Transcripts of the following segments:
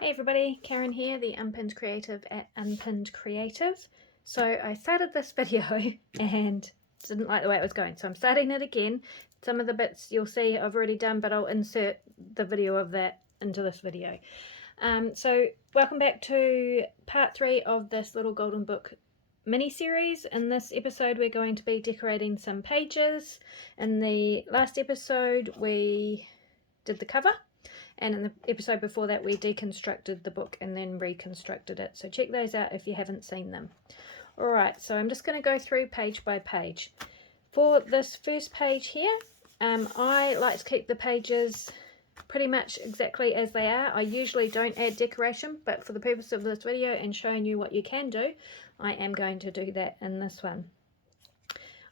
Hey everybody, Karen here, the Unpinned Creative at Unpinned Creative. So I started this video and didn't like the way it was going, so I'm starting it again. Some of the bits you'll see I've already done, but I'll insert the video of that into this video. So welcome back to part 3 of this little golden book mini-series. In this episode we're going to be decorating some pages. In the last episode we did the cover, and in the episode before that we deconstructed the book and then reconstructed it, so check those out if you haven't seen them. Alright, so I'm just going to go through page by page. For this first page here, I like to keep the pages pretty much exactly as they are. I usually don't add decoration, but for the purpose of this video and showing you what you can do, I am going to do that in this one.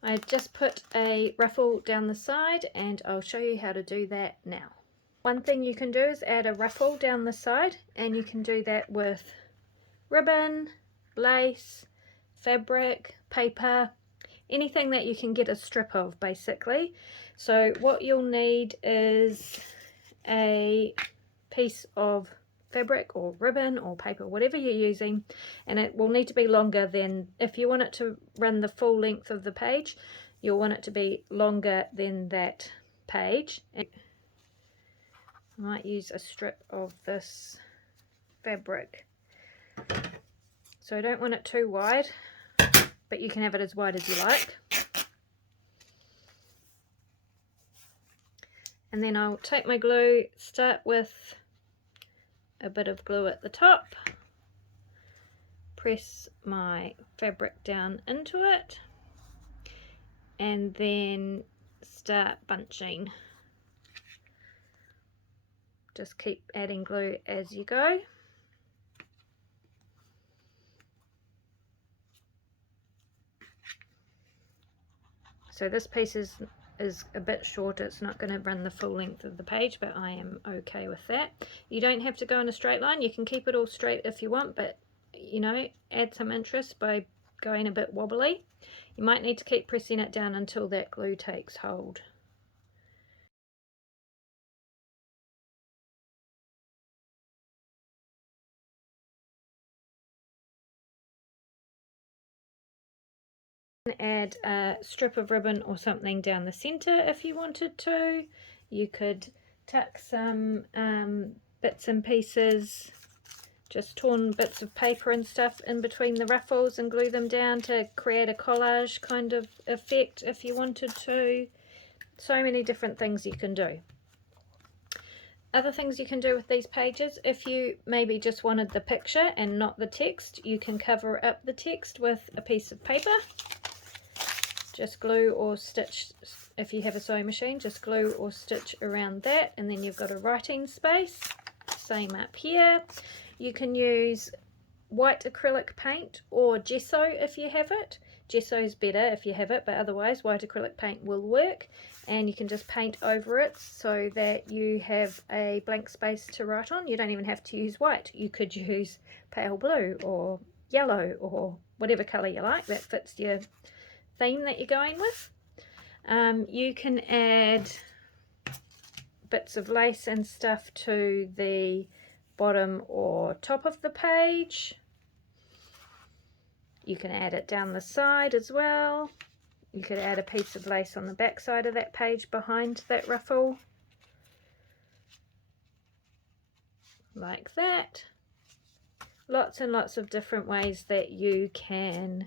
I just put a ruffle down the side and I'll show you how to do that now. One thing you can do is add a ruffle down the side, and you can do that with ribbon, lace, fabric, paper, anything that you can get a strip of basically. So what you'll need is a piece of fabric or ribbon or paper, whatever you're using, and it will need to be longer than, if you want it to run the full length of the page, you'll want it to be longer than that page. I might use a strip of this fabric. So I don't want it too wide, but you can have it as wide as you like. And then I'll take my glue, start with a bit of glue at the top, press my fabric down into it, and then start bunching. Just keep adding glue as you go. So this piece is a bit shorter, it's not going to run the full length of the page, but I am okay with that. You don't have to go in a straight line, you can keep it all straight if you want, but you know, add some interest by going a bit wobbly. You might need to keep pressing it down until that glue takes hold. Add a strip of ribbon or something down the center if you wanted to. You could tuck some bits and pieces, just torn bits of paper and stuff, in between the ruffles and glue them down to create a collage kind of effect if you wanted to. So many different things you can do. Other things you can do with these pages, if you maybe just wanted the picture and not the text, you can cover up the text with a piece of paper. Just glue or stitch, if you have a sewing machine, just glue or stitch around that, and then you've got a writing space. Same up here. You can use white acrylic paint or gesso if you have it. Gesso is better if you have it, but otherwise white acrylic paint will work, and you can just paint over it so that you have a blank space to write on. You don't even have to use white. You could use pale blue or yellow or whatever colour you like that fits your theme that you're going with. You can add bits of lace and stuff to the bottom or top of the page. You can add it down the side as well. You could add a piece of lace on the back side of that page behind that ruffle, like that. Lots and lots of different ways that you can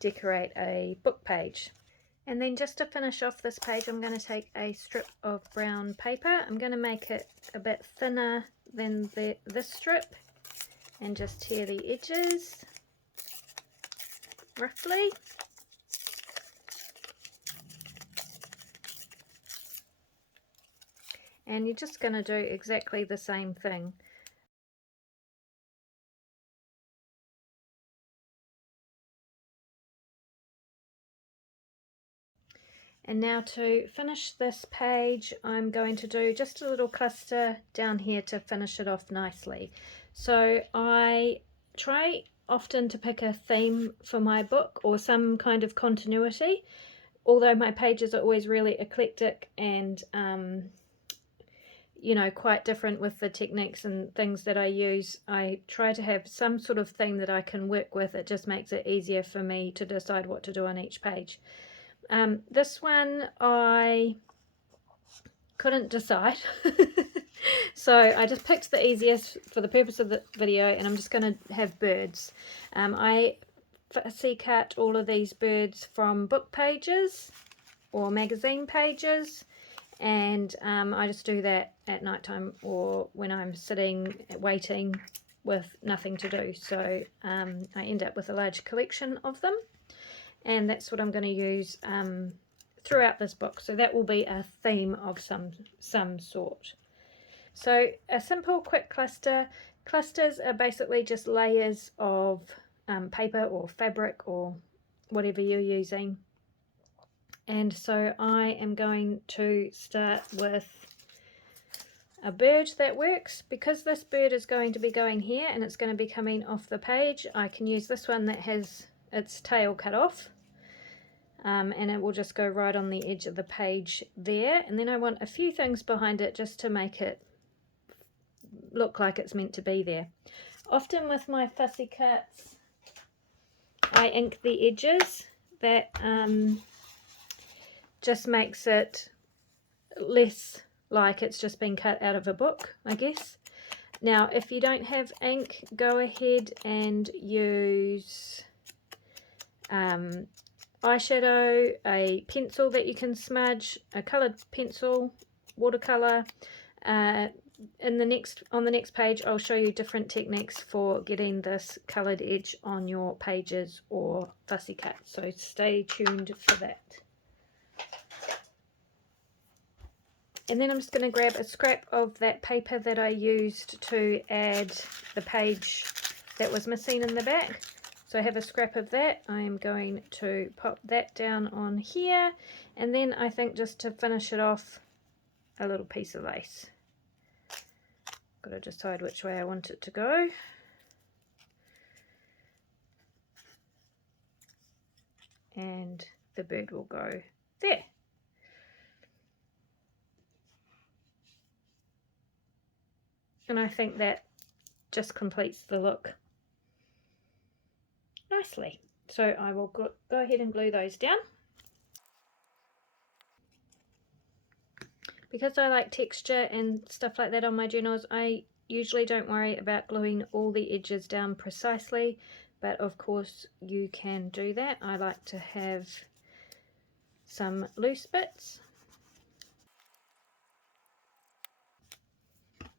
decorate a book page. And then just to finish off this page, I'm going to take a strip of brown paper. I'm going to make it a bit thinner than this strip and just tear the edges roughly. And you're just going to do exactly the same thing. And now to finish this page, I'm going to do just a little cluster down here to finish it off nicely. So I try often to pick a theme for my book or some kind of continuity, although my pages are always really eclectic and you know, quite different with the techniques and things that I use. I try to have some sort of theme that I can work with. It just makes it easier for me to decide what to do on each page. This one I couldn't decide. So I just picked the easiest for the purpose of the video, and I'm just going to have birds. I fussy cut all of these birds from book pages or magazine pages, and I just do that at night time or when I'm sitting waiting with nothing to do. So I end up with a large collection of them, and that's what I'm going to use throughout this book. So that will be a theme of some sort. So a simple quick cluster. Clusters are basically just layers of paper or fabric or whatever you're using. And so I am going to start with a bird that works. Because this bird is going to be going here and it's going to be coming off the page, I can use this one that has its tail cut off. And it will just go right on the edge of the page there. And then I want a few things behind it just to make it look like it's meant to be there. Often with my fussy cuts, I ink the edges. That just makes it less like it's just been cut out of a book, I guess. Now, if you don't have ink, go ahead and use eyeshadow, a pencil that you can smudge, a coloured pencil, watercolour. On the next page, I'll show you different techniques for getting this coloured edge on your pages or fussy cut. So stay tuned for that. And then I'm just going to grab a scrap of that paper that I used to add the page that was missing in the back. So I have a scrap of that. I am going to pop that down on here, and then I think just to finish it off, a little piece of lace. Got to decide which way I want it to go. And the bird will go there. And I think that just completes the look nicely. So I will go ahead and glue those down. Because I like texture and stuff like that on my journals, I usually don't worry about gluing all the edges down precisely, but of course you can do that. I like to have some loose bits.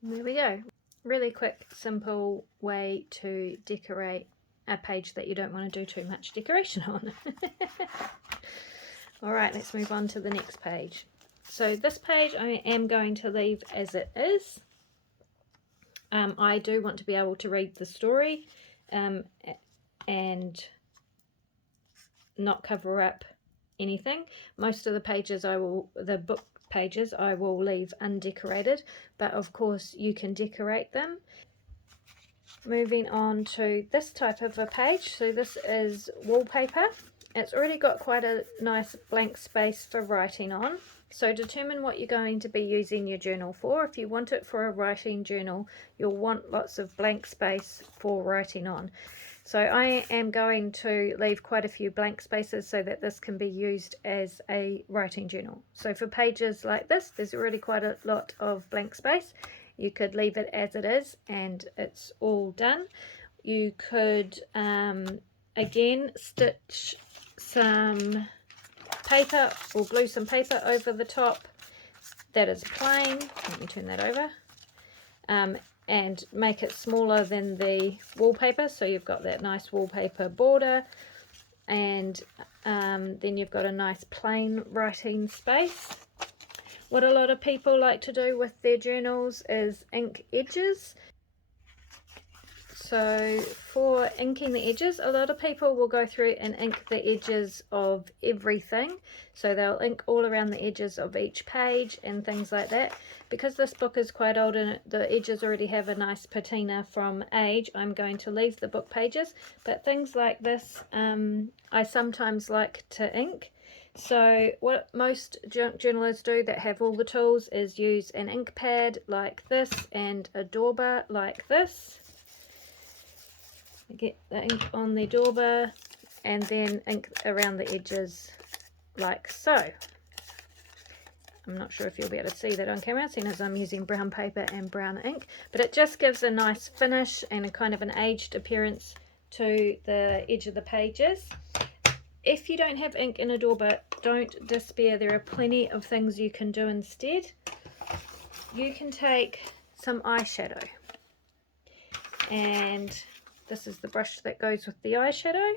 And there we go. Really quick, simple way to decorate a page that you don't want to do too much decoration on. Alright, let's move on to the next page. So this page I am going to leave as it is. I do want to be able to read the story and not cover up anything. Most of the pages the book pages I will leave undecorated, but of course you can decorate them. Moving on to this type of a page. So this is wallpaper. It's already got quite a nice blank space for writing on. So determine what you're going to be using your journal for. If you want it for a writing journal, you'll want lots of blank space for writing on. So I am going to leave quite a few blank spaces so that this can be used as a writing journal. So for pages like this, there's already quite a lot of blank space. You could leave it as it is and it's all done. You could again stitch some paper or glue some paper over the top that is plain. Let me turn that over. And make it smaller than the wallpaper, so you've got that nice wallpaper border, and then you've got a nice plain writing space. What a lot of people like to do with their journals is ink edges. So for inking the edges, a lot of people will go through and ink the edges of everything. So they'll ink all around the edges of each page and things like that. Because this book is quite old and the edges already have a nice patina from age, I'm going to leave the book pages. But things like this, I sometimes like to ink. So what most journalists do that have all the tools is use an ink pad like this and a dauber like this. Get the ink on the dauber and then ink around the edges like so. I'm not sure if you'll be able to see that on camera, seeing as I'm using brown paper and brown ink, but it just gives a nice finish and a kind of an aged appearance to the edge of the pages. If you don't have ink in a dauber, don't despair. There are plenty of things you can do instead. You can take some eyeshadow, and this is the brush that goes with the eyeshadow,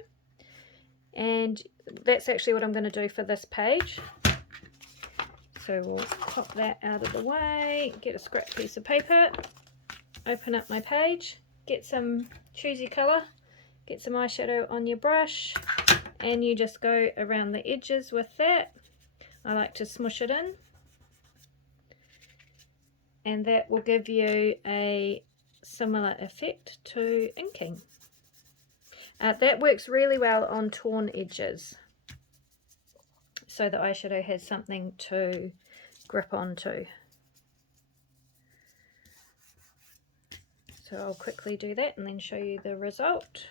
and that's actually what I'm going to do for this page. So we'll pop that out of the way, get a scrap piece of paper, open up my page, choose your colour, get some eyeshadow on your brush, and you just go around the edges with that. I like to smush it in, and that will give you a similar effect to inking. That works really well on torn edges, so the eyeshadow has something to grip onto. So I'll quickly do that and then show you the result.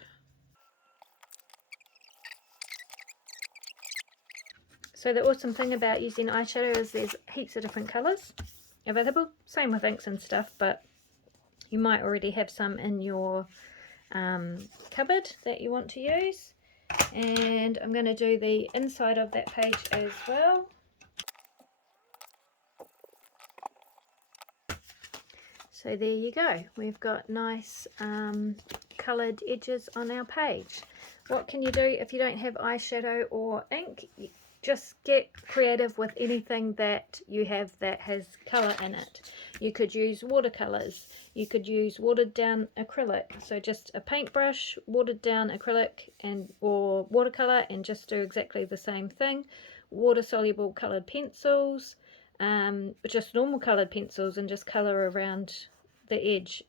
So the awesome thing about using eyeshadow is there's heaps of different colours available. Same with inks and stuff, but you might already have some in your cupboard that you want to use. And I'm going to do the inside of that page as well. So there you go, we've got nice coloured edges on our page. What can you do if you don't have eyeshadow or ink? Just get creative with anything that you have that has colour in it. You could use watercolours, you could use watered down acrylic, so just a paintbrush, watered down acrylic or watercolour, and just do exactly the same thing. Water soluble coloured pencils, just normal coloured pencils, and just colour around the edge.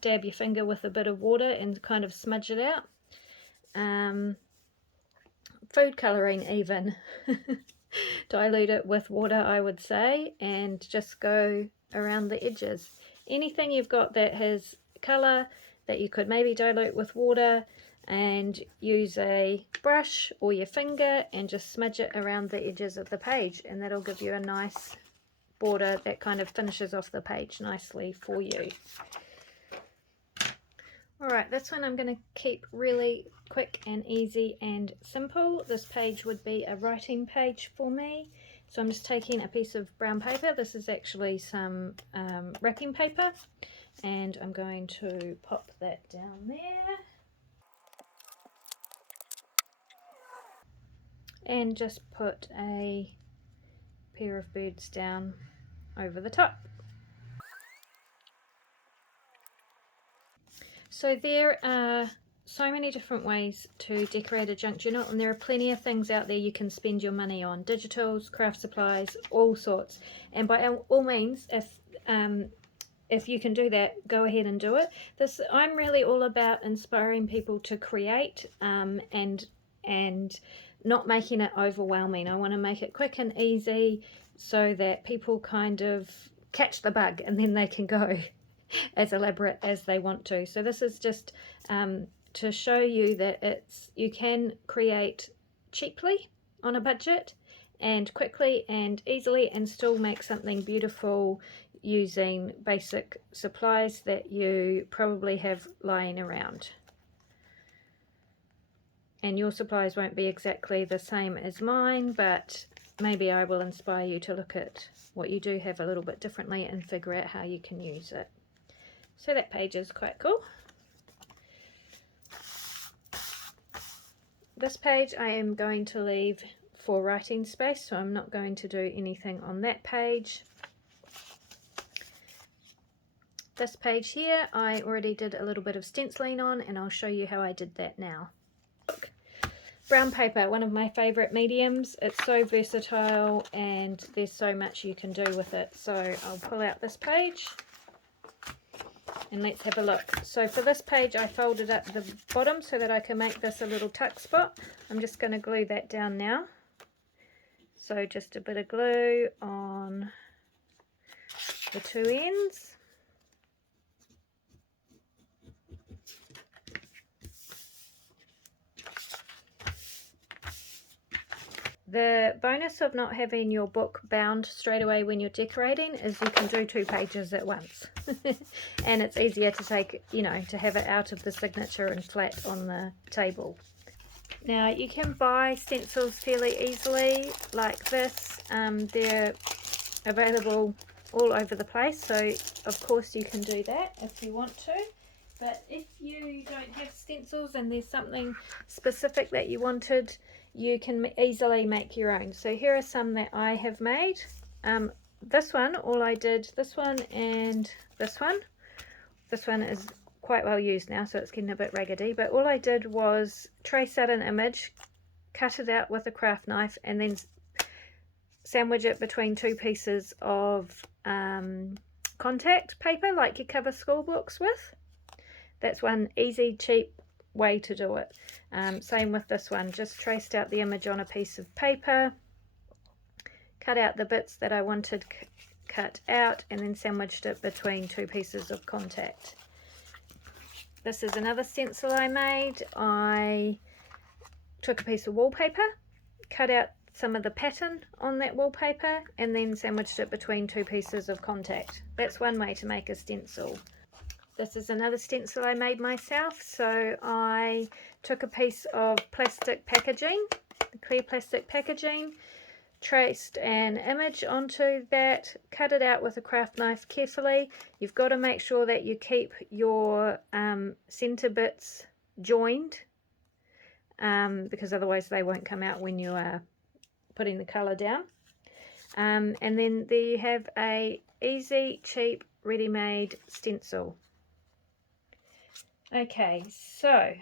Dab your finger with a bit of water and kind of smudge it out. Food colouring even. Dilute it with water, I would say, and just go around the edges. Anything you've got that has colour that you could maybe dilute with water, and use a brush or your finger and just smudge it around the edges of the page, and that'll give you a nice border that kind of finishes off the page nicely for you. Alright, this one I'm going to keep really quick and easy and simple. This page would be a writing page for me. So I'm just taking a piece of brown paper. This is actually some wrapping paper, and I'm going to pop that down there. And just put a pair of birds down over the top. So there are so many different ways to decorate a junk journal, and there are plenty of things out there you can spend your money on. Digitals, craft supplies, all sorts. And by all means, if you can do that, go ahead and do it. I'm really all about inspiring people to create and not making it overwhelming. I want to make it quick and easy so that people kind of catch the bug and then they can go as elaborate as they want to. So this is just to show you that you can create cheaply on a budget and quickly and easily and still make something beautiful using basic supplies that you probably have lying around. And your supplies won't be exactly the same as mine, but maybe I will inspire you to look at what you do have a little bit differently and figure out how you can use it. So that page is quite cool. This page I am going to leave for writing space, so I'm not going to do anything on that page. This page here I already did a little bit of stenciling on, and I'll show you how I did that now. Brown paper, one of my favourite mediums. It's so versatile and there's so much you can do with it. So I'll pull out this page and let's have a look. So for this page I folded up the bottom so that I can make this a little tuck spot. I'm just going to glue that down now. So just a bit of glue on the two ends. The bonus of not having your book bound straight away when you're decorating is you can do 2 pages at once. And it's easier to take, you know, to have it out of the signature and flat on the table. Now you can buy stencils fairly easily like this. They're available all over the place, so of course you can do that if you want to. But if you don't have stencils and there's something specific that you wanted, you can easily make your own. So here are some that I have made. This one, all I did, this one and this one. This one is quite well used now, so it's getting a bit raggedy, but all I did was trace out an image, cut it out with a craft knife, and then sandwich it between 2 pieces of contact paper like you cover school books with. That's one easy, cheap way to do it. Same with this one, just traced out the image on a piece of paper, cut out the bits that I wanted cut out, and then sandwiched it between 2 pieces of contact. This is another stencil I made. I took a piece of wallpaper, cut out some of the pattern on that wallpaper, and then sandwiched it between 2 pieces of contact. That's one way to make a stencil. This is another stencil I made myself. So I took a piece of plastic packaging, clear plastic packaging, traced an image onto that, cut it out with a craft knife carefully. You've got to make sure that you keep your center bits joined, because otherwise they won't come out when you are putting the color down. And then there you have a easy, cheap, ready-made stencil. Okay, so I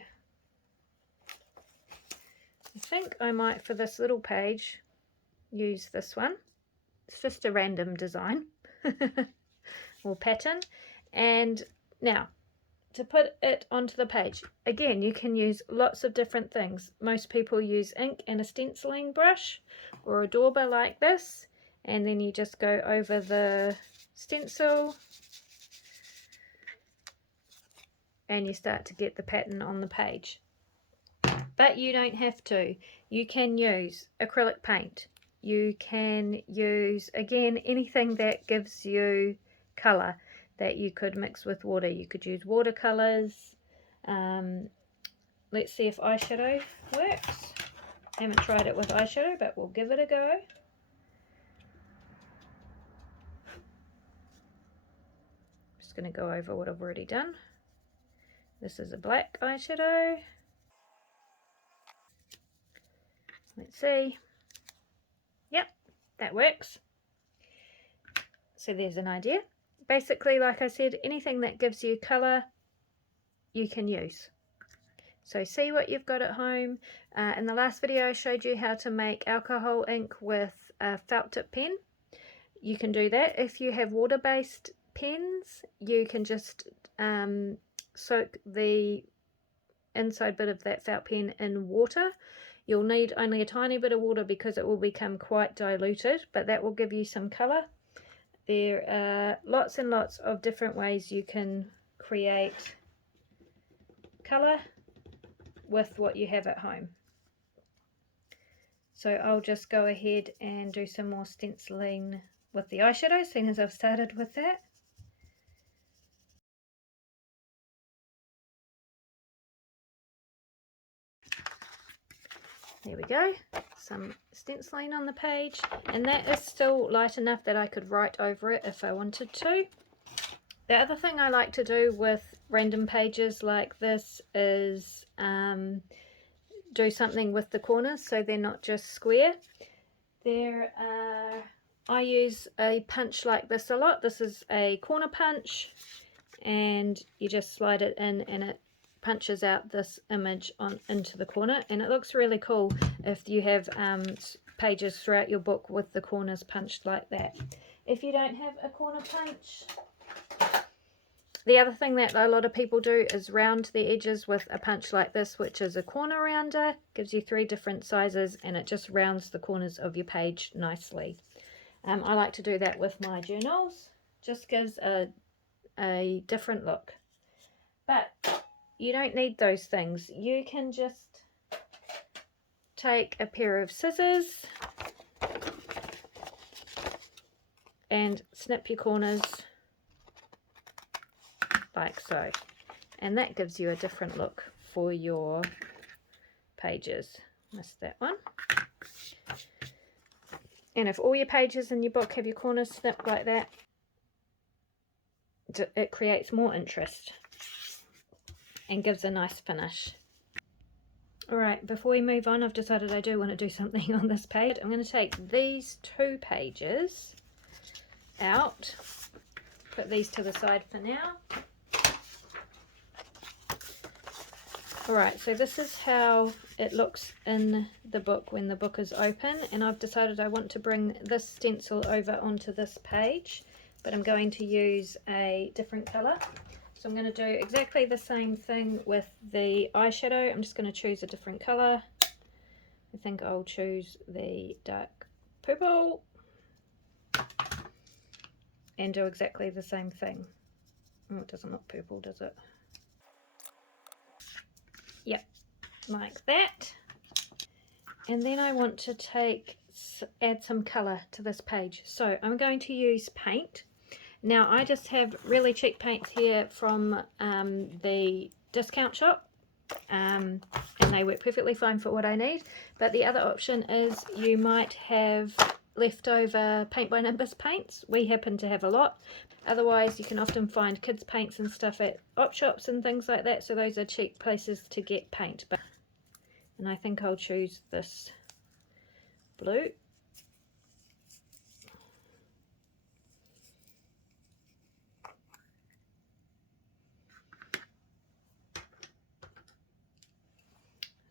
think I might, for this little page, use this one. It's just a random design or pattern. And now to put it onto the page, again, you can use lots of different things. Most people use ink and a stenciling brush or a dauber like this, and then you just go over the stencil and you start to get the pattern on the page. But you don't have to. You can use acrylic paint. You can use, again, anything that gives you colour that you could mix with water. You could use watercolours. Let's see if eyeshadow works. I haven't tried it with eyeshadow, but we'll give it a go. Just going to go over what I've already done. This is a black eyeshadow. Let's see. Yep, that works. So there's an idea. Basically, like I said, anything that gives you colour, you can use. So see what you've got at home. In the last video, I showed you how to make alcohol ink with a felt tip pen. You can do that. If you have water-based pens, you can just soak the inside bit of that felt pen in water. You'll need only a tiny bit of water because it will become quite diluted, but that will give you some colour. There are lots and lots of different ways you can create colour with what you have at home. So I'll just go ahead and do some more stenciling with the eyeshadow, seeing as I've started with that. There we go, some stenciling on the page, and that is still light enough that I could write over it if I wanted to. The other thing I like to do with random pages like this is do something with the corners so they're not just square. I use a punch like this a lot. This is a corner punch, and you just slide it in and it punches out this image into the corner, and it looks really cool if you have pages throughout your book with the corners punched like that. If you don't have a corner punch, The other thing that a lot of people do is round the edges with a punch like this, which is a corner rounder. Gives you 3 different sizes and it just rounds the corners of your page nicely. I like to do that with my journals. Just gives a different look. But you don't need those things. You can just take a pair of scissors and snip your corners like so, and that gives you a different look for your pages. Missed that one. And if all your pages in your book have your corners snipped like that, it creates more interest and gives a nice finish. Alright, before we move on, I've decided I do want to do something on this page. I'm going to take these 2 pages out, put these to the side for now. Alright, so this is how it looks in the book when the book is open, and I've decided I want to bring this stencil over onto this page, but I'm going to use a different colour. So I'm going to do exactly the same thing with the eyeshadow. I'm just going to choose a different colour. I think I'll choose the dark purple and do exactly the same thing. Oh, it doesn't look purple, does it? Yep, like that. And then I want to add some colour to this page. So I'm going to use paint. Now I just have really cheap paints here from the discount shop, and they work perfectly fine for what I need. But the other option is you might have leftover Paint by Nimbus paints. We happen to have a lot. Otherwise you can often find kids paints and stuff at op shops and things like that, so those are cheap places to get paint. And I think I'll choose this blue.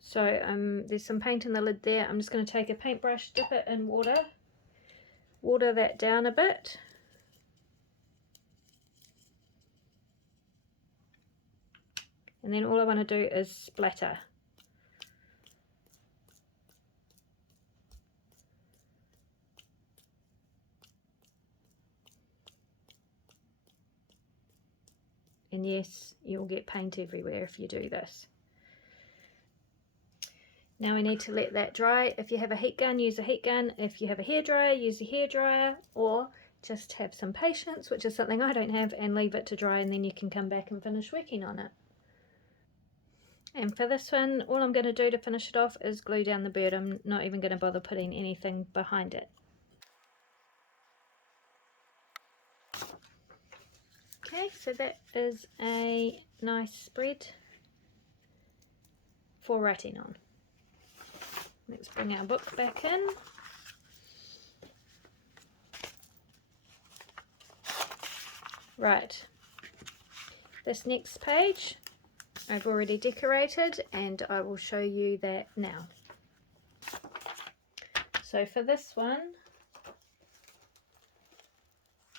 So there's some paint in the lid there. I'm just going to take a paintbrush, dip it in water that down a bit. And then all I want to do is splatter. And yes, you'll get paint everywhere if you do this. Now we need to let that dry. If you have a heat gun, use a heat gun. If you have a hairdryer, use a hairdryer, or just have some patience, which is something I don't have, and leave it to dry, and then you can come back and finish working on it. And for this one, all I'm going to do to finish it off is glue down the bird. I'm not even going to bother putting anything behind it. Okay, so that is a nice spread for writing on. Let's bring our book back in. Right, this next page I've already decorated and I will show you that now. So for this one,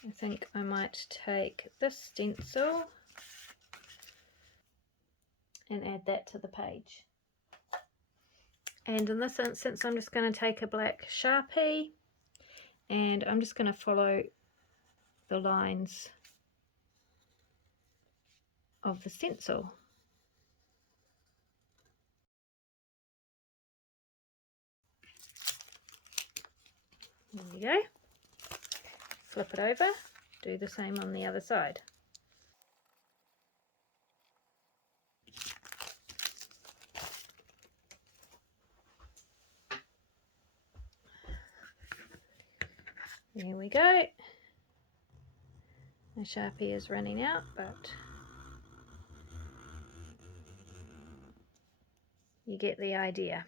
I think I might take this stencil and add that to the page. And in this instance, I'm just going to take a black Sharpie and I'm just going to follow the lines of the stencil. There we go. Flip it over, do the same on the other side. There we go. My Sharpie is running out, but you get the idea.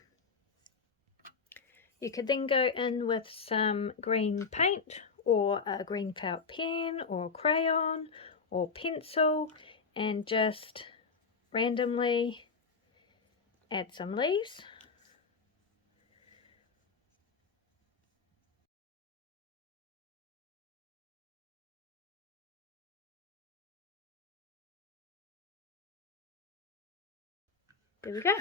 You could then go in with some green paint or a green felt pen or crayon or pencil and just randomly add some leaves. there we go.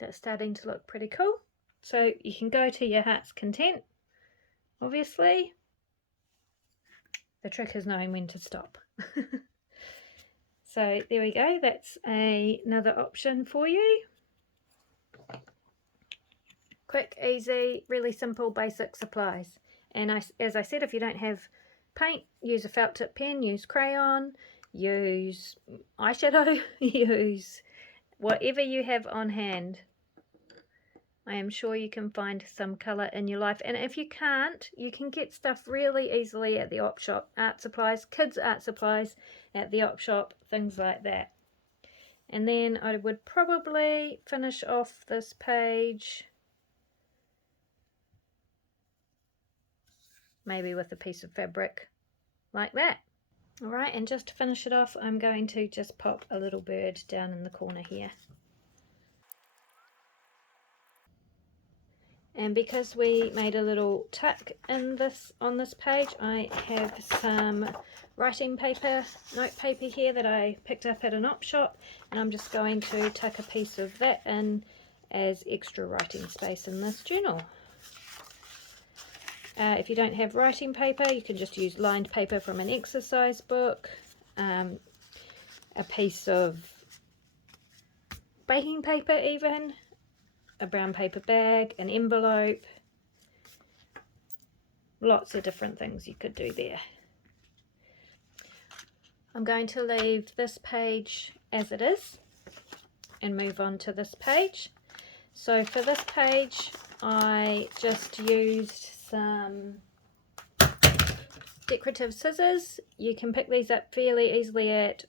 That's starting to look pretty cool. So you can go to your heart's content, obviously. The trick is knowing when to stop. So there we go, that's another option for you. Quick, easy, really simple, basic supplies. And as I said, if you don't have paint, use a felt tip pen, use crayon, use eyeshadow, use whatever you have on hand. I am sure you can find some colour in your life. And if you can't, you can get stuff really easily at the op shop. Art supplies, kids' art supplies at the op shop, things like that. And then I would probably finish off this page maybe with a piece of fabric like that. Alright, and just to finish it off, I'm going to just pop a little bird down in the corner here. And because we made a little tuck in this on this page, I have some writing paper, note paper here that I picked up at an op shop, and I'm just going to tuck a piece of that in as extra writing space in this journal. If you don't have writing paper, you can just use lined paper from an exercise book, a piece of baking paper even, a brown paper bag, an envelope, lots of different things you could do there. I'm going to leave this page as it is and move on to this page. So for this page I just used some decorative scissors. You can pick these up fairly easily at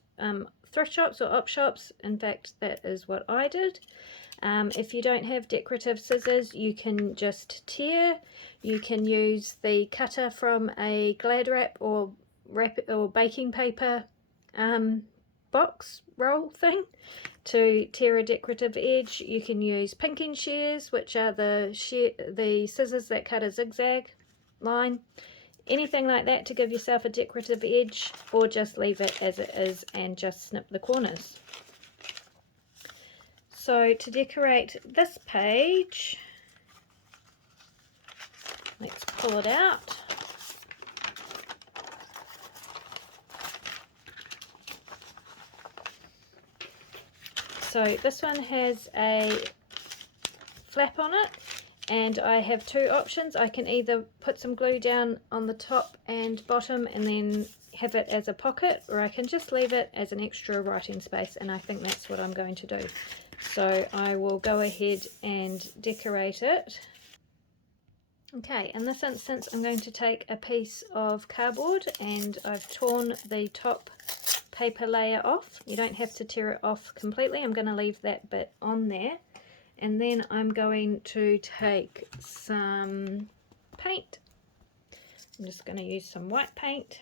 thrift shops or op shops. In fact, that is what I did. If you don't have decorative scissors, you can just tear. You can use the cutter from a Glad wrap or baking paper box roll thing to tear a decorative edge. You can use pinking shears, which are the scissors that cut a zigzag line. Anything like that to give yourself a decorative edge, or just leave it as it is and just snip the corners. So to decorate this page, let's pull it out. So this one has a flap on it, and I have two options. I can either put some glue down on the top and bottom and then have it as a pocket, or I can just leave it as an extra writing space, and I think that's what I'm going to do. So I will go ahead and decorate it. Okay, in this instance I'm going to take a piece of cardboard, and I've torn the top paper layer off. You don't have to tear it off completely. I'm going to leave that bit on there. And then I'm going to take some paint. I'm just going to use some white paint.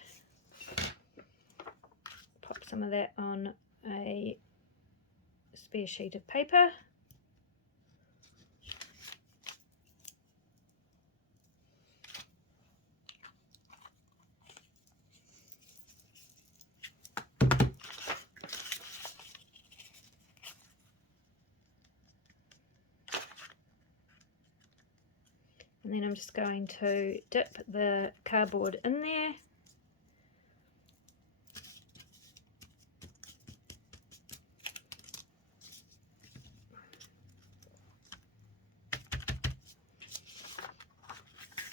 Pop some of that on a spare sheet of paper. And then I'm just going to dip the cardboard in there.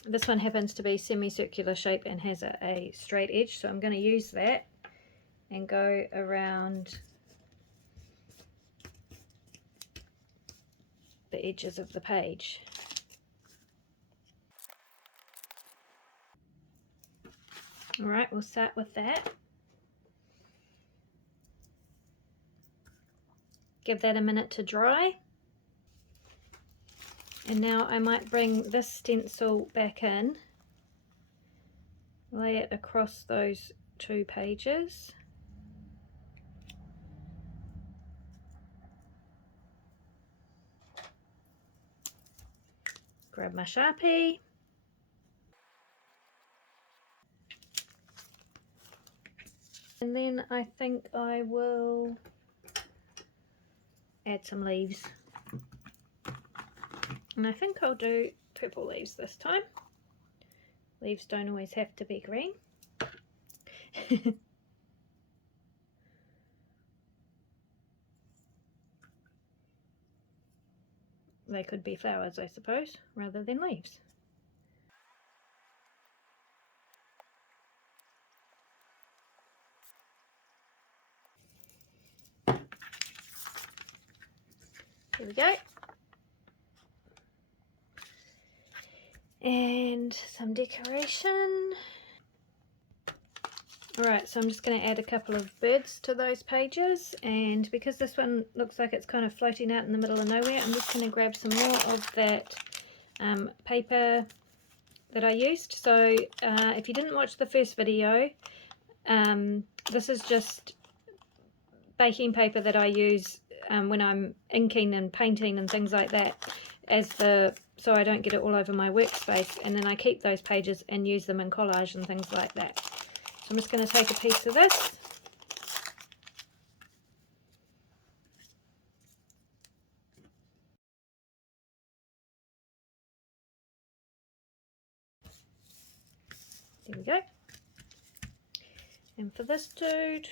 This one happens to be semicircular shape and has a straight edge, so I'm going to use that and go around the edges of the page. Alright, we'll start with that. Give that a minute to dry. And now I might bring this stencil back in, lay it across those two pages. Grab my Sharpie. And then I think I will add some leaves. And I think I'll do purple leaves this time. Leaves don't always have to be green. They could be flowers, I suppose, rather than leaves. Here we go. And some decoration. Alright, so I'm just going to add a couple of birds to those pages, and because this one looks like it's kind of floating out in the middle of nowhere, I'm just going to grab some more of that paper that I used. So if you didn't watch the first video, this is just baking paper that I use when I'm inking and painting and things like that, so I don't get it all over my workspace, and then I keep those pages and use them in collage and things like that. So I'm just going to take a piece of this. There we go. And for this dude,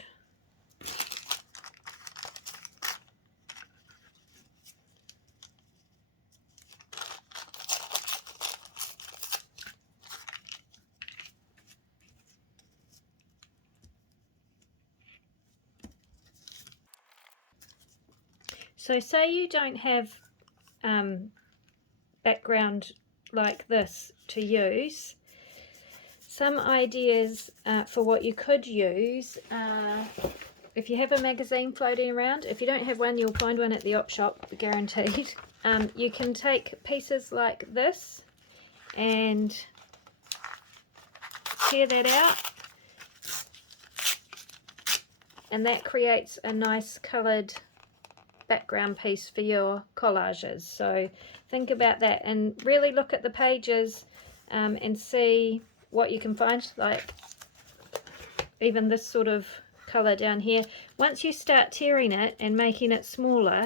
so say you don't have background like this to use. Some ideas for what you could use, if you have a magazine floating around, if you don't have one, you'll find one at the op shop, guaranteed. You can take pieces like this and tear that out, and that creates a nice coloured background piece for your collages. So think about that and really look at the pages and see what you can find, like even this sort of colour down here. Once you start tearing it and making it smaller,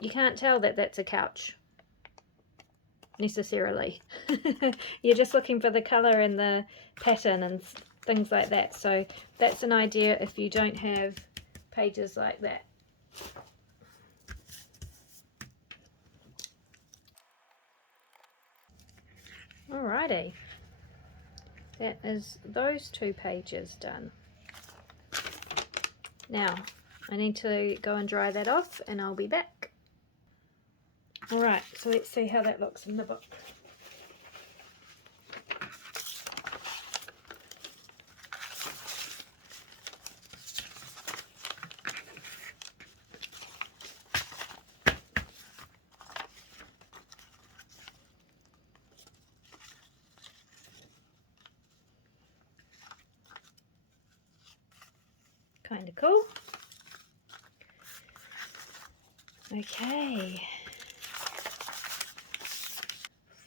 you can't tell that that's a couch necessarily. You're just looking for the colour and the pattern and things like that. So that's an idea if you don't have pages like that. Alrighty, that is those two pages done. Now I need to go and dry that off and I'll be back. Alright, so let's see how that looks in the book. Kind of cool. Okay.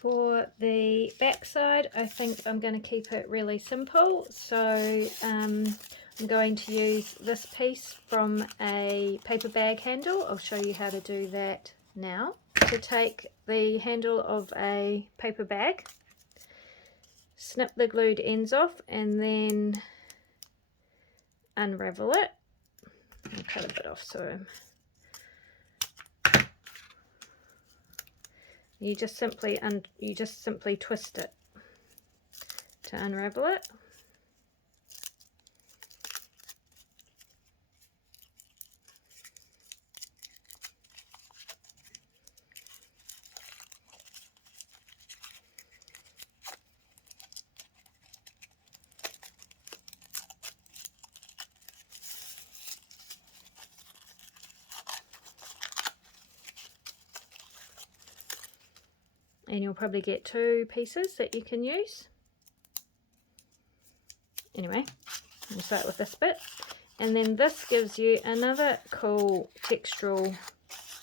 For the back side, I think I'm going to keep it really simple. So I'm going to use this piece from a paper bag handle. I'll show you how to do that now. To take the handle of a paper bag, snip the glued ends off, and then unravel it. I'll cut a bit off so you just simply twist it to unravel it. And you'll probably get two pieces that you can use. Anyway, we'll start with this bit. And then this gives you another cool textural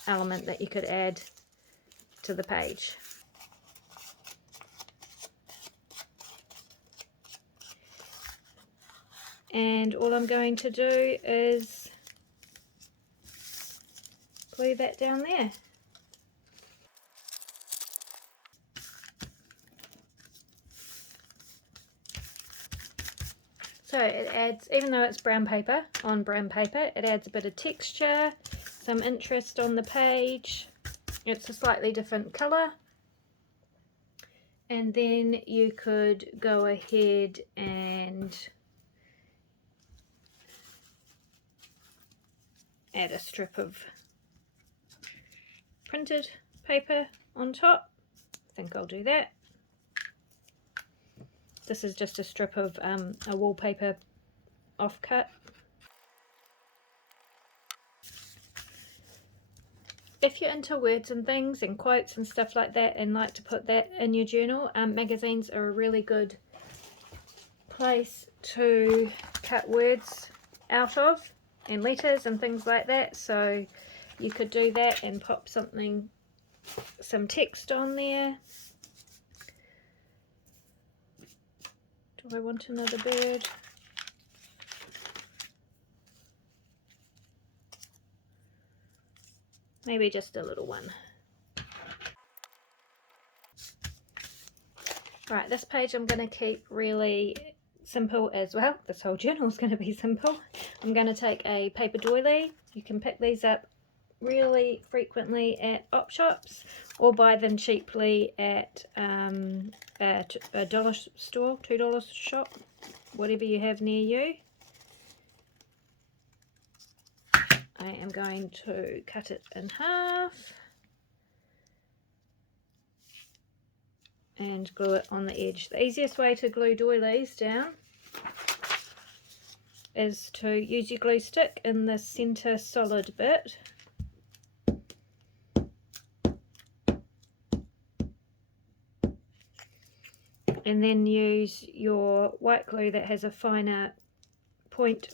element that you could add to the page. and all I'm going to do is glue that down there. So it adds, even though it's brown paper, on brown paper, it adds a bit of texture, some interest on the page. It's a slightly different colour. And then you could go ahead and add a strip of printed paper on top. I think I'll do that. This is just a strip of a wallpaper offcut. If you're into words and things and quotes and stuff like that and like to put that in your journal, magazines are a really good place to cut words out of and letters and things like that. So you could do that and pop something, some text on there. Do I want another bird? Maybe just a little one. Right, this page I'm going to keep really simple as well. This whole journal is going to be simple. I'm going to take a paper doily. You can pick these up really frequently at op shops or buy them cheaply at a dollar store, $2 shop, whatever you have near you. I am going to cut it in half and glue it on the edge. The easiest way to glue doilies down is to use your glue stick in the center solid bit and then use your white glue that has a finer point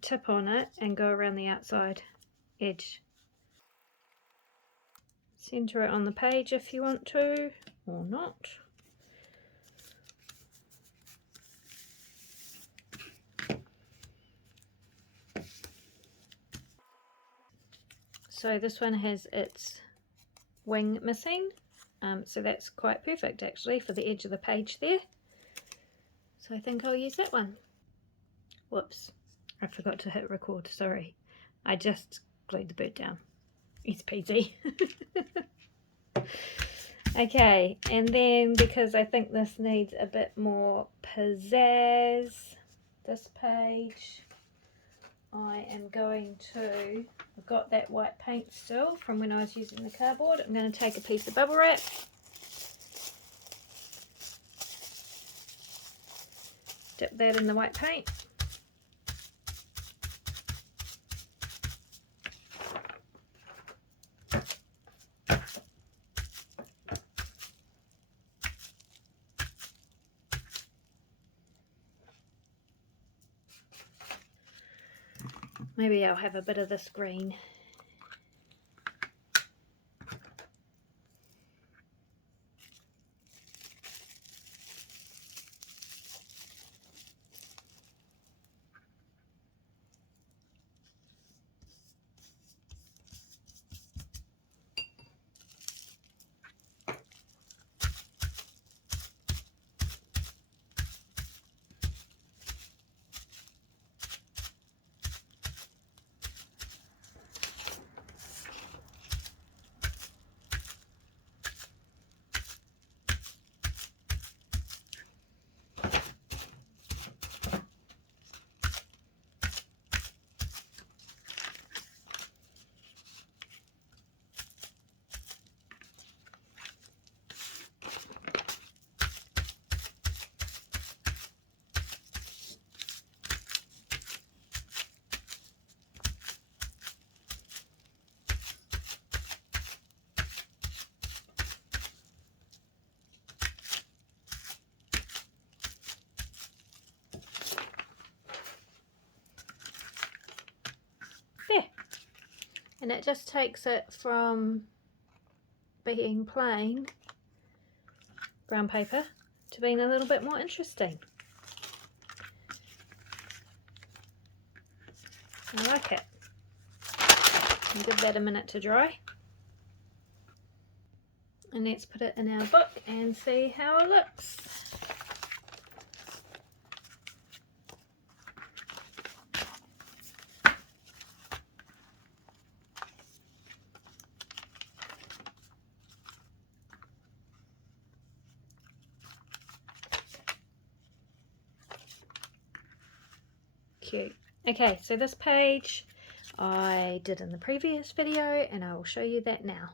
tip on it and go around the outside edge. Center it on the page if you want to, or not. So this one has its wing missing, so that's quite perfect actually for the edge of the page there. So I think I'll use that one. Whoops, I forgot to hit record, sorry. I just glued the bird down. It's peasy. Okay, and then because I think this needs a bit more pizzazz, this page, I am going to, I've got that white paint still from when I was using the cardboard. I'm going to take a piece of bubble wrap, dip that in the white paint, maybe I'll have a bit of this green. There. And it just takes it from being plain brown paper to being a little bit more interesting. I like it. I'll give that a minute to dry. And let's put it in our book and see how it looks. Cute. Okay, so this page I did in the previous video and I will show you that now.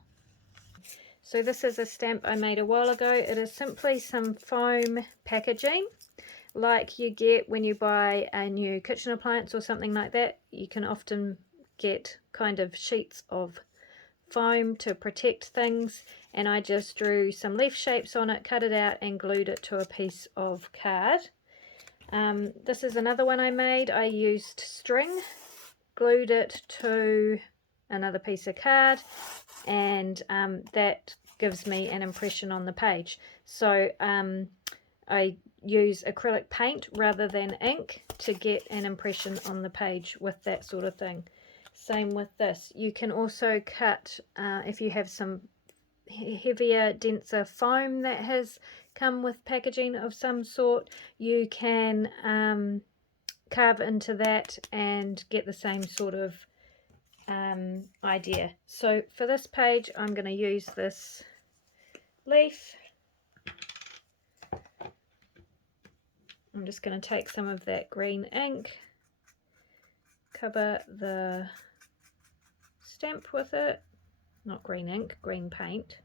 So this is a stamp I made a while ago. It is simply some foam packaging like you get when you buy a new kitchen appliance or something like that. You can often get kind of sheets of foam to protect things, and I just drew some leaf shapes on it, cut it out and glued it to a piece of card. This is another one I made. I used string, glued it to another piece of card, and that gives me an impression on the page. So I use acrylic paint rather than ink to get an impression on the page with that sort of thing. Same with this. You can also cut, if you have some heavier, denser foam that has come with packaging of some sort, you can carve into that and get the same sort of idea. So for this page I'm going to use this leaf. I'm just going to take some of that green ink, cover the stamp with it, not green ink, green paint.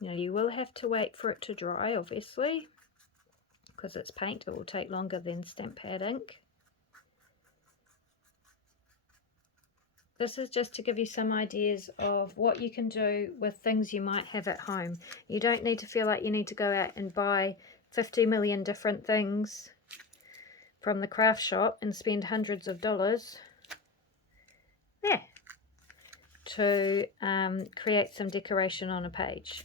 Now you will have to wait for it to dry, obviously, because it's paint. It will take longer than stamp pad ink. This is just to give you some ideas of what you can do with things you might have at home. You don't need to feel like you need to go out and buy 50 million different things from the craft shop and spend hundreds of dollars to create some decoration on a page.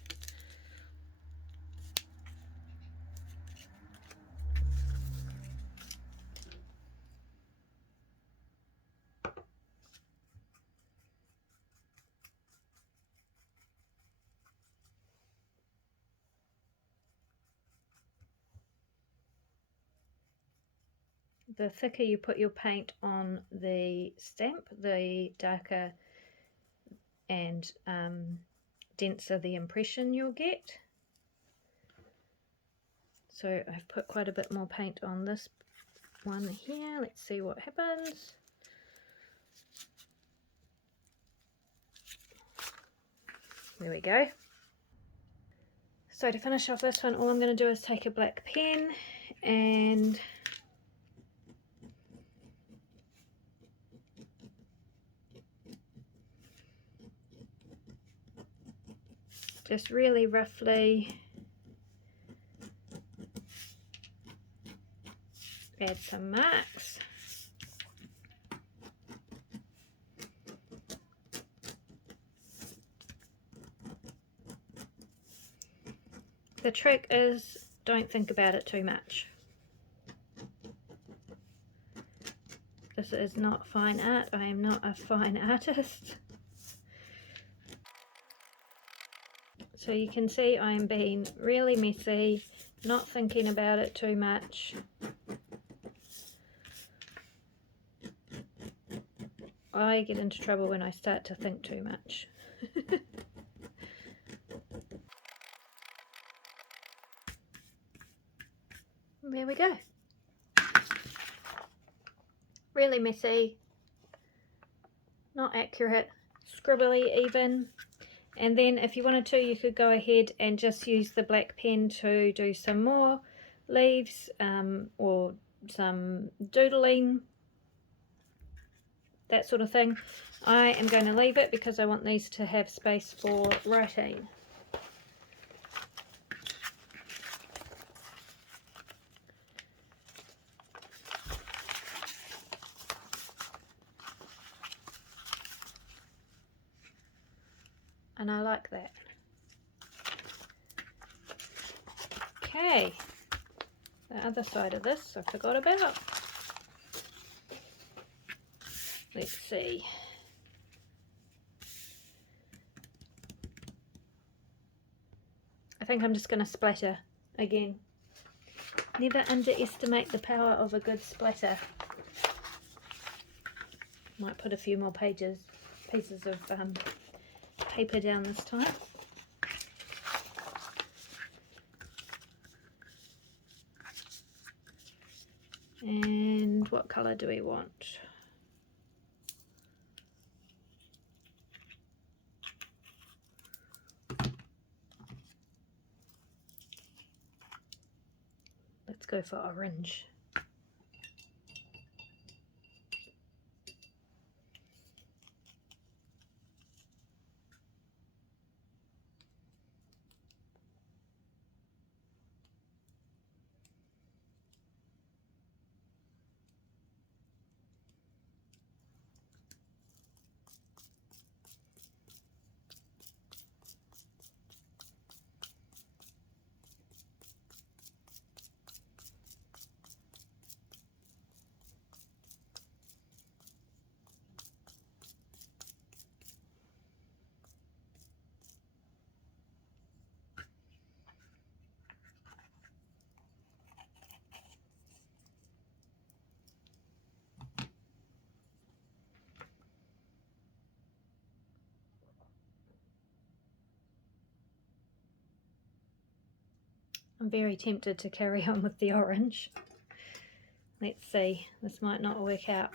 The thicker you put your paint on the stamp, the darker and denser the impression you'll get. So I've put quite a bit more paint on this one here. Let's see what happens. There we go. So to finish off this one, all I'm going to do is take a black pen and just really roughly add some marks. The trick is don't think about it too much. This is not fine art. I am not a fine artist. So you can see I'm being really messy, not thinking about it too much. I get into trouble when I start to think too much. There we go. Really messy, not accurate, scribbly even. And then if you wanted to, you could go ahead and just use the black pen to do some more leaves or some doodling, that sort of thing. I am going to leave it because I want these to have space for writing. and I like that. Okay, the other side of this I forgot about. Let's see. I think I'm just going to splatter again. Never underestimate the power of a good splatter. Might put a few more pieces of paper down this time. And what colour do we want? Let's go for orange. I'm very tempted to carry on with the orange. Let's see, this might not work out.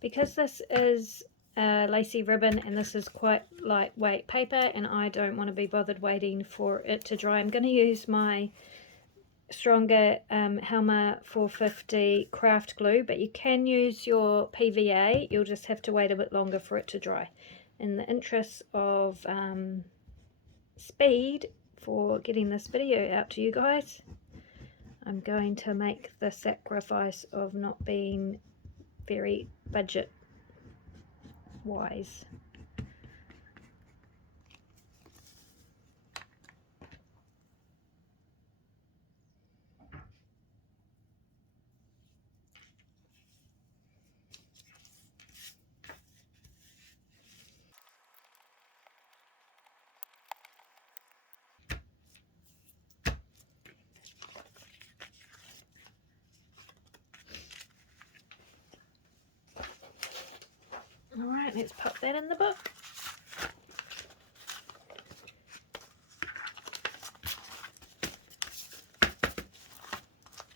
Because this is a lacy ribbon and this is quite lightweight paper and I don't want to be bothered waiting for it to dry, I'm going to use my stronger Helmer 450 craft glue, but you can use your PVA, you'll just have to wait a bit longer for it to dry. In the interest of speed for getting this video out to you guys, I'm going to make the sacrifice of not being very budget wise. Alright, let's pop that in the book.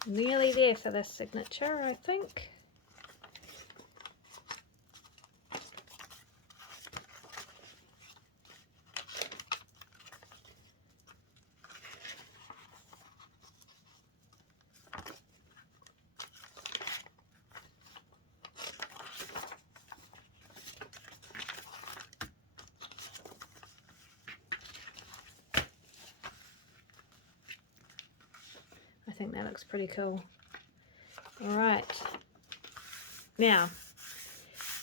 Nearly there for this signature, I think. think that looks pretty cool. Alright, now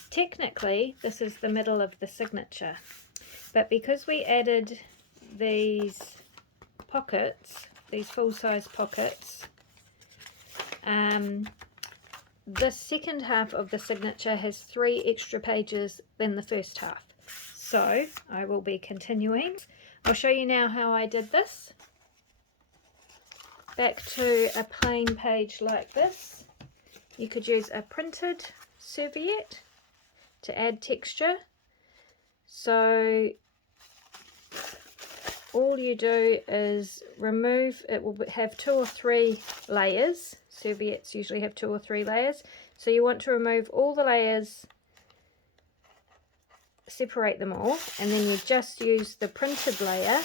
technically this is the middle of the signature, but because we added these pockets, these full-size pockets, the second half of the signature has 3 extra pages than the first half. So I will be continuing. I'll show you now how I did this. Back to a plain page like this. You could use a printed serviette to add texture. So all you do is remove, it will have 2 or 3 layers. Serviettes usually have 2 or 3 layers. So you want to remove all the layers, separate them all, and then you just use the printed layer,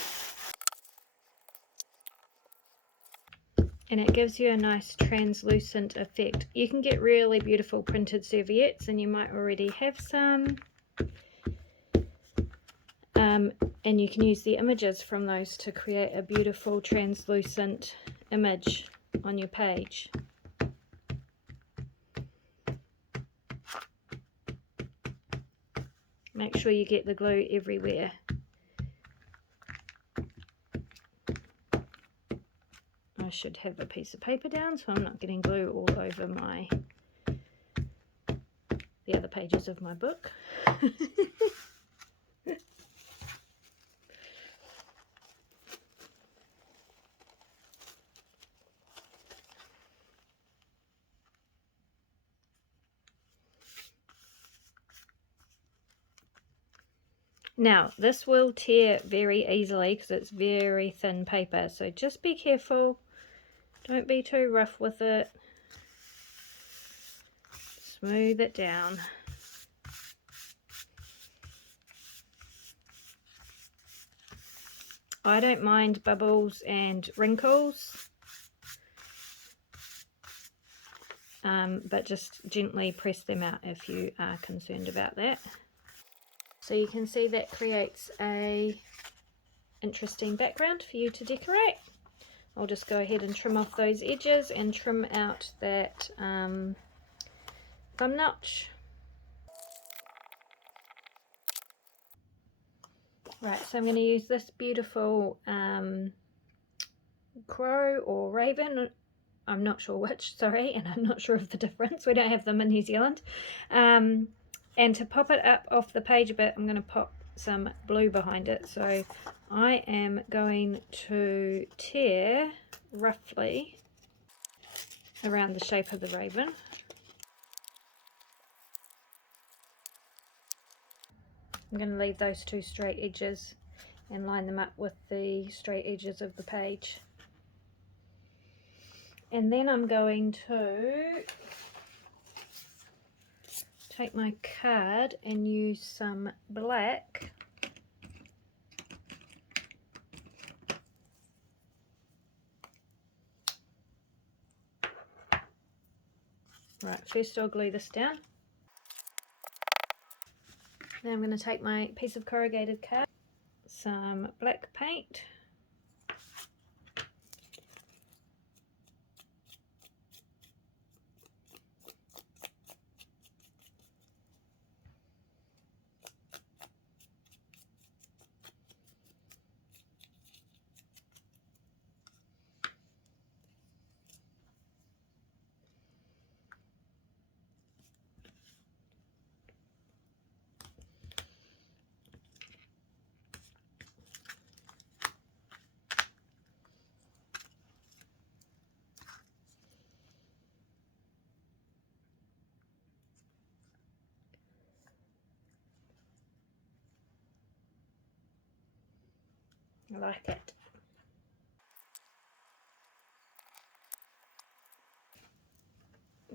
and it gives you a nice translucent effect. You can get really beautiful printed serviettes, and you might already have some. And you can use the images from those to create a beautiful translucent image on your page. Make sure you get the glue everywhere. I should have a piece of paper down so I'm not getting glue all over the other pages of my book. Now, this will tear very easily because it's very thin paper, so just be careful. Don't be too rough with it. Smooth it down. I don't mind bubbles and wrinkles, but just gently press them out if you are concerned about that. So you can see that creates a interesting background for you to decorate. I'll just go ahead and trim off those edges and trim out that thumb notch. Right, so I'm going to use this beautiful crow or raven, I'm not sure which, sorry, and I'm not sure of the difference, we don't have them in New Zealand. And to pop it up off the page a bit, I'm going to pop some blue behind it. So I am going to tear roughly around the shape of the raven. I'm going to leave those 2 straight edges and line them up with the straight edges of the page. And then I'm going to take my card and use some black Right, first I'll glue this down. Now I'm going to take my piece of corrugated card, some black paint, I like it.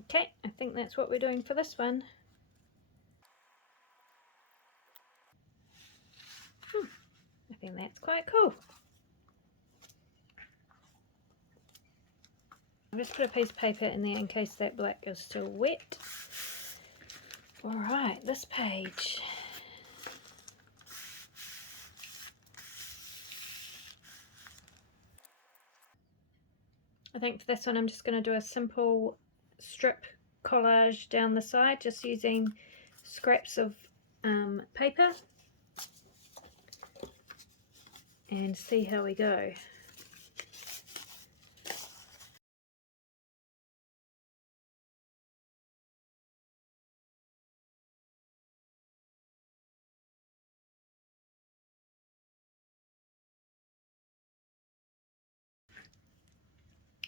Okay, I think that's what we're doing for this one. I think that's quite cool. I'll just put a piece of paper in there in case that black is still wet. Alright, this page. I think for this one I'm just going to do a simple strip collage down the side, just using scraps of paper, and see how we go.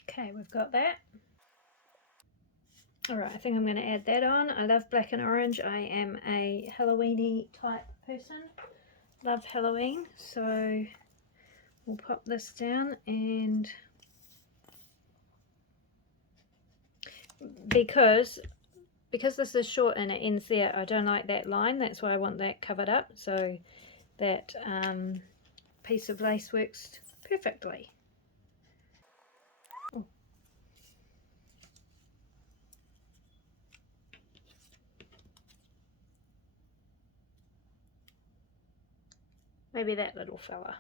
Okay, we've got that. Alright, I think I'm going to add that on. I love black and orange. I am a Halloween-y type person. Love Halloween, so we'll pop this down, and because this is short and it ends there, I don't like that line. That's why I want that covered up, so that piece of lace works perfectly. Oh. Maybe that little fella.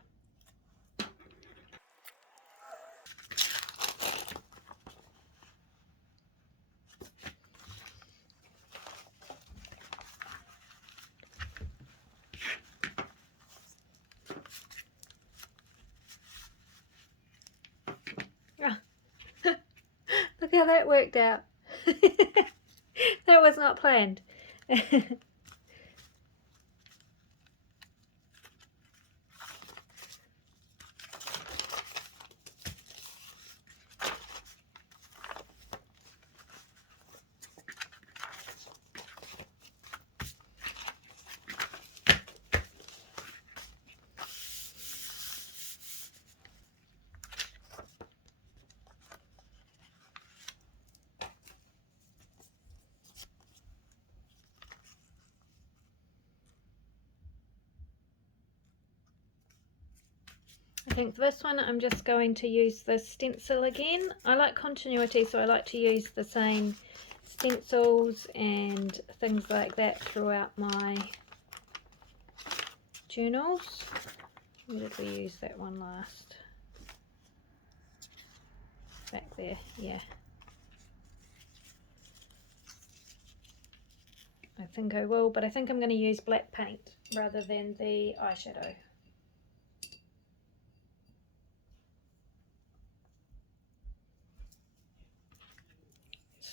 Look how that worked out. That was not planned. I think for this one I'm just going to use the stencil again. I like continuity, so I like to use the same stencils and things like that throughout my journals. Where did we use that one last? Back there, yeah. I think I will, but I think I'm going to use black paint rather than the eyeshadow.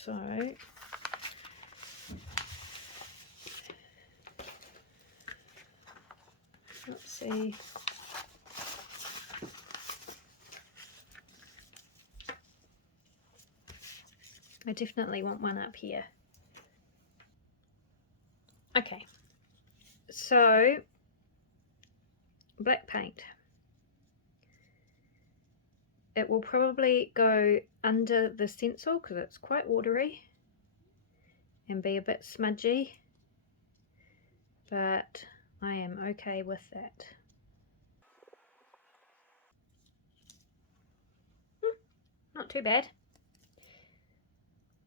So let's see. I definitely want one up here. Okay, so black paint. It will probably go under the stencil because it's quite watery and be a bit smudgy, but I am okay with that. Not too bad.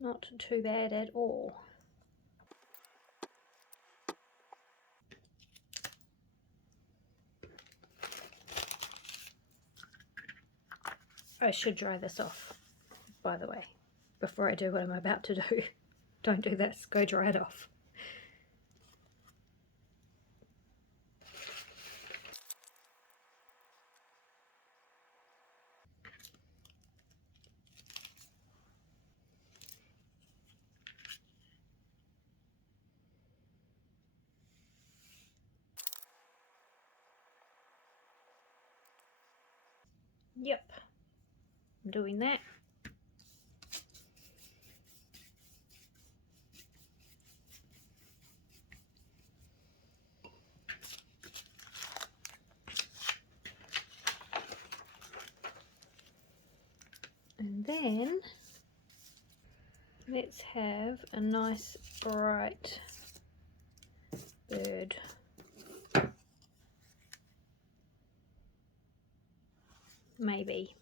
Not too bad at all. I should dry this off, by the way, before I do what I'm about to do. Don't do this, go dry it off. Yep, I'm doing that. And then let's have a nice bright bird. Maybe.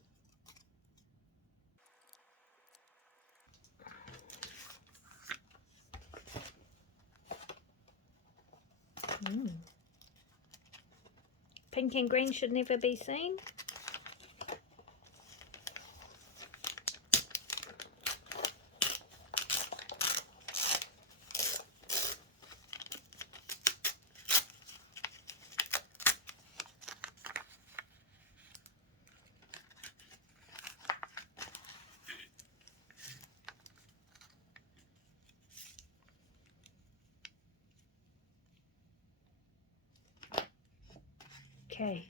Pink and green should never be seen. Okay,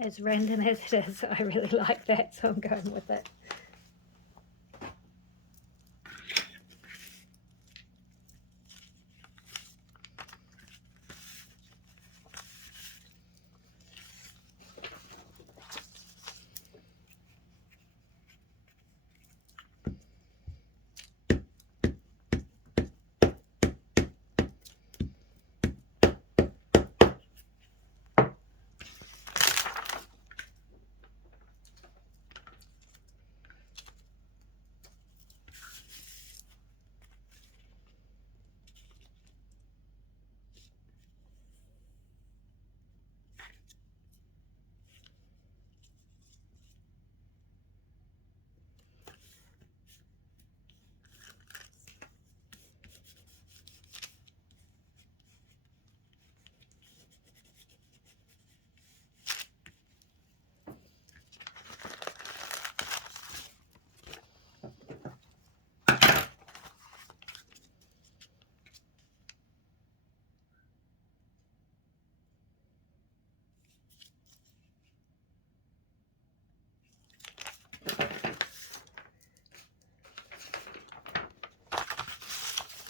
as random as it is, I really like that, so I'm going with it.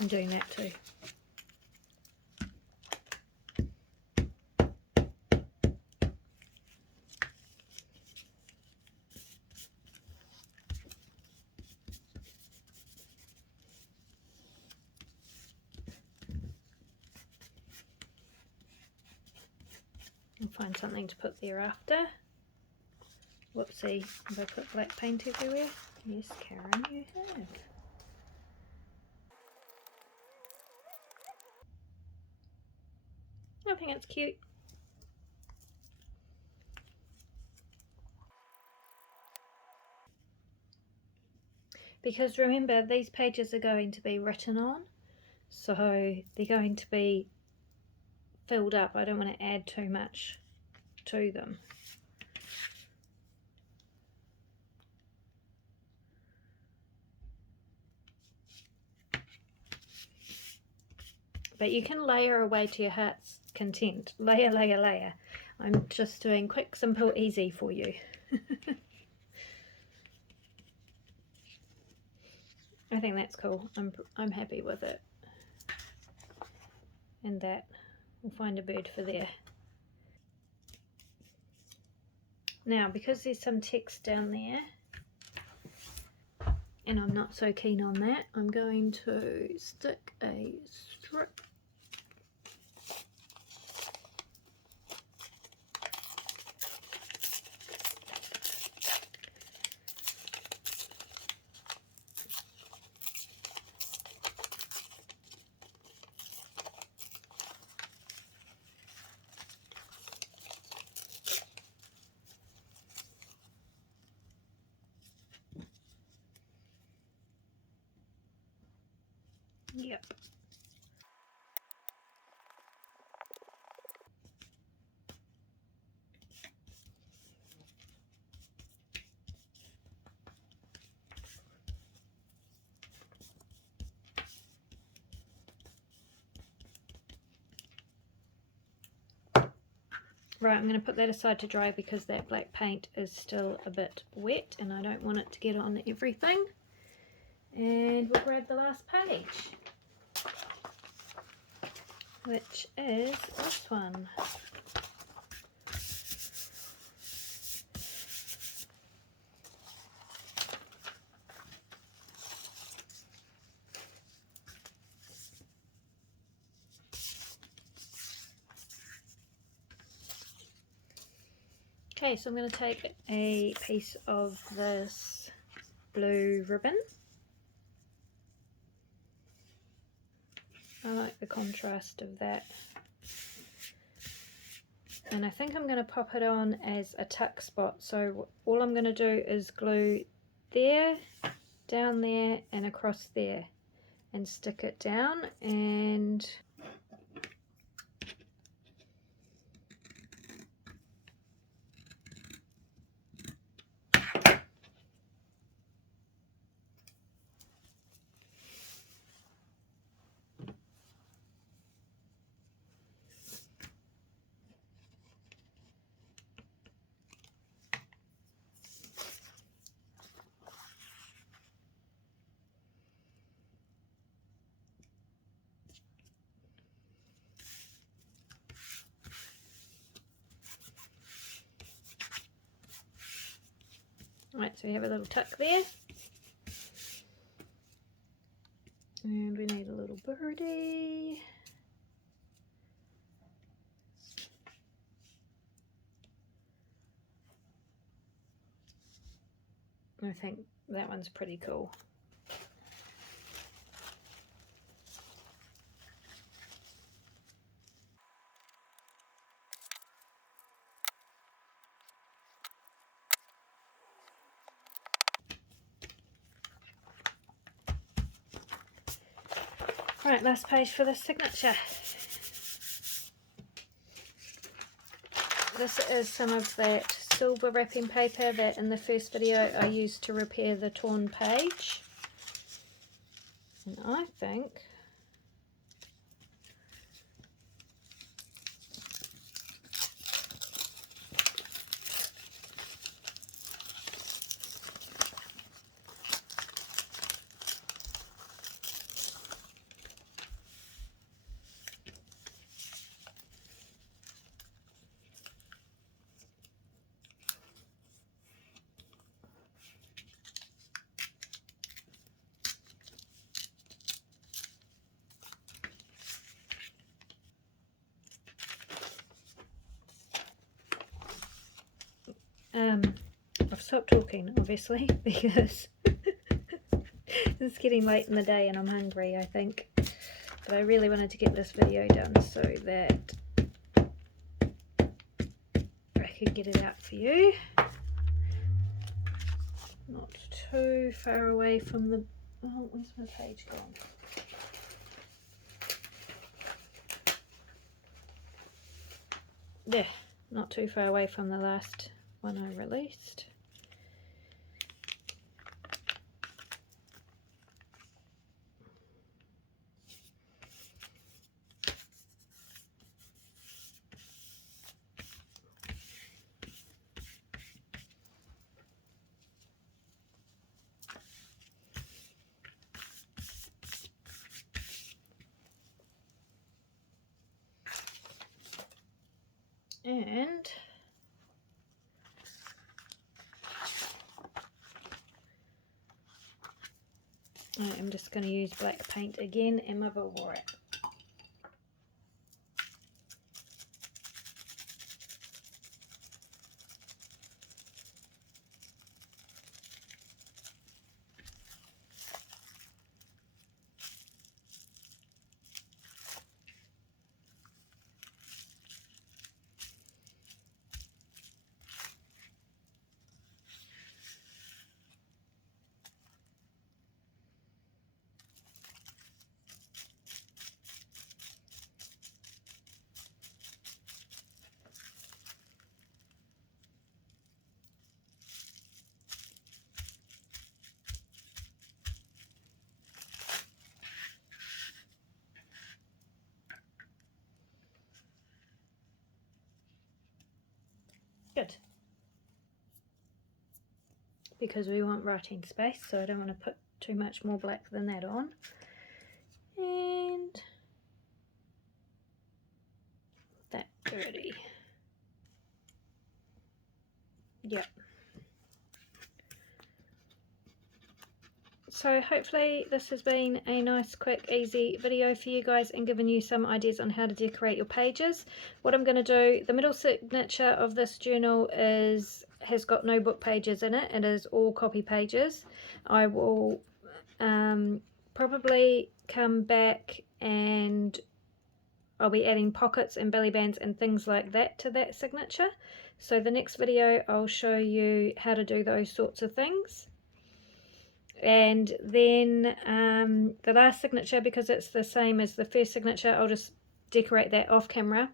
I'm doing that too. I'll find something to put there after. Whoopsie, have I put black paint everywhere? Yes, Karen, you have. I think it's cute. Because remember, these pages are going to be written on, so they're going to be filled up. I don't want to add too much to them. But you can layer away to your heart's content. Layer, layer, layer. I'm just doing quick, simple, easy for you. I think that's cool. I'm happy with it. And that, we'll find a bird for there. Now, because there's some text down there, and I'm not so keen on that, I'm going to stick a strip . Yep. Right, I'm going to put that aside to dry because that black paint is still a bit wet and I don't want it to get on everything. And we'll grab the last page, which is this one. Okay, so I'm going to take a piece of this blue ribbon. I like the contrast of that. And I think I'm going to pop it on as a tuck spot. So all I'm going to do is glue there, down there and across there and stick it down and Right, so we have a little tuck there. And we need a little birdie. I think that one's pretty cool. Right, last page for the signature. This is some of that silver wrapping paper that in the first video I used to repair the torn page. And I think I've stopped talking, obviously, because it's getting late in the day and I'm hungry, I think. But I really wanted to get this video done so that I could get it out for you. Not too far away from the... Oh, where's my page gone? There, not too far away from the last one I released. And I'm just going to use black paint again and my Vilvorit. Good. Because we want writing space, so I don't want to put too much more black than that on. And that dirty. Yep. So hopefully this has been a nice, quick, easy video for you guys and given you some ideas on how to decorate your pages. What I'm going to do, the middle signature of this journal has got no book pages in it. It is all copy pages. I will probably come back and I'll be adding pockets and belly bands and things like that to that signature. So the next video I'll show you how to do those sorts of things. And then the last signature, because it's the same as the first signature, I'll just decorate that off camera.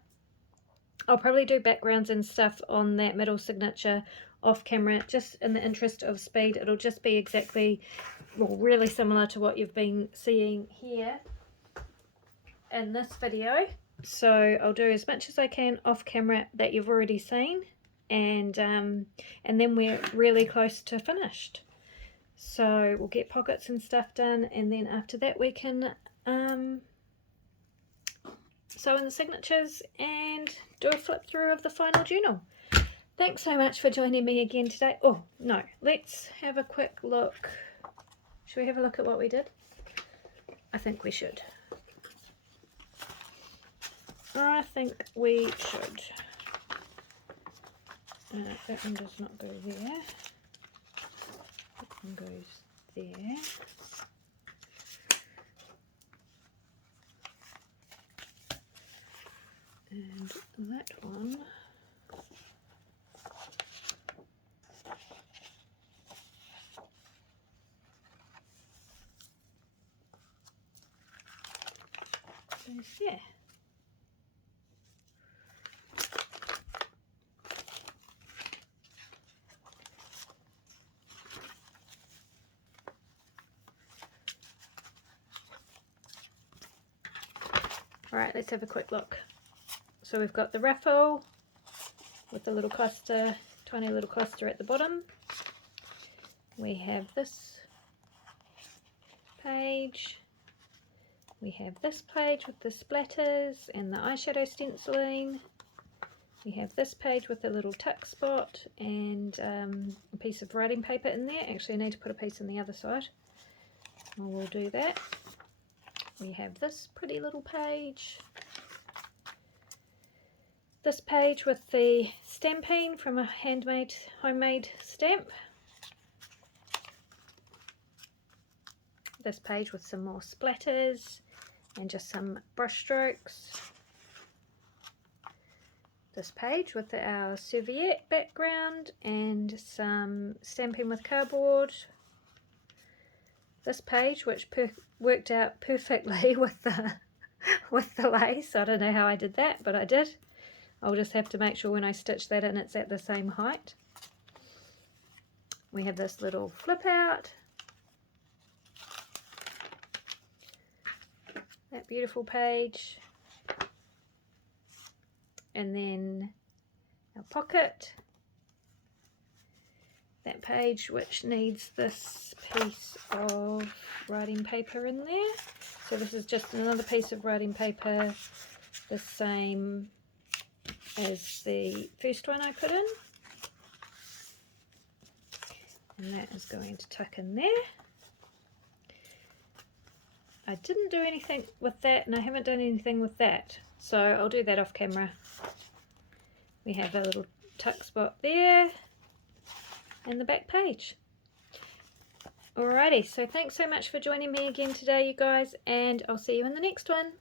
I'll probably do backgrounds and stuff on that middle signature off camera, just in the interest of speed. It'll just be exactly, well, really similar to what you've been seeing here in this video. So I'll do as much as I can off camera that you've already seen, and then we're really close to finished. So we'll get pockets and stuff done, and then after that we can sew in the signatures and do a flip through of the final journal. Thanks so much for joining me again today. Oh, no, let's have a quick look. Should we have a look at what we did? I think we should. I think we should. That one does not go there. That one goes there. And that one goes there. Alright, let's have a quick look. So we've got the raffle with the little cluster, tiny little cluster at the bottom. We have this page. We have this page with the splatters and the eyeshadow stenciling. We have this page with a little tuck spot and a piece of writing paper in there. Actually, I need to put a piece on the other side. Well, we'll do that. We have this pretty little page. This page with the stamping from a homemade stamp. This page with some more splatters and just some brush strokes. This page with our serviette background and some stamping with cardboard. This page, which worked out perfectly with the lace. I don't know how I did that, but I did. I'll just have to make sure when I stitch that in it's at the same height. We have this little flip out. That beautiful page. And then our pocket. That page which needs this piece of writing paper in there. So this is just another piece of writing paper, the same as the first one I put in. And that is going to tuck in there. I didn't do anything with that and I haven't done anything with that. So I'll do that off camera. We have a little tuck spot there. And the back page. Alrighty, so thanks so much for joining me again today, you guys, and I'll see you in the next one.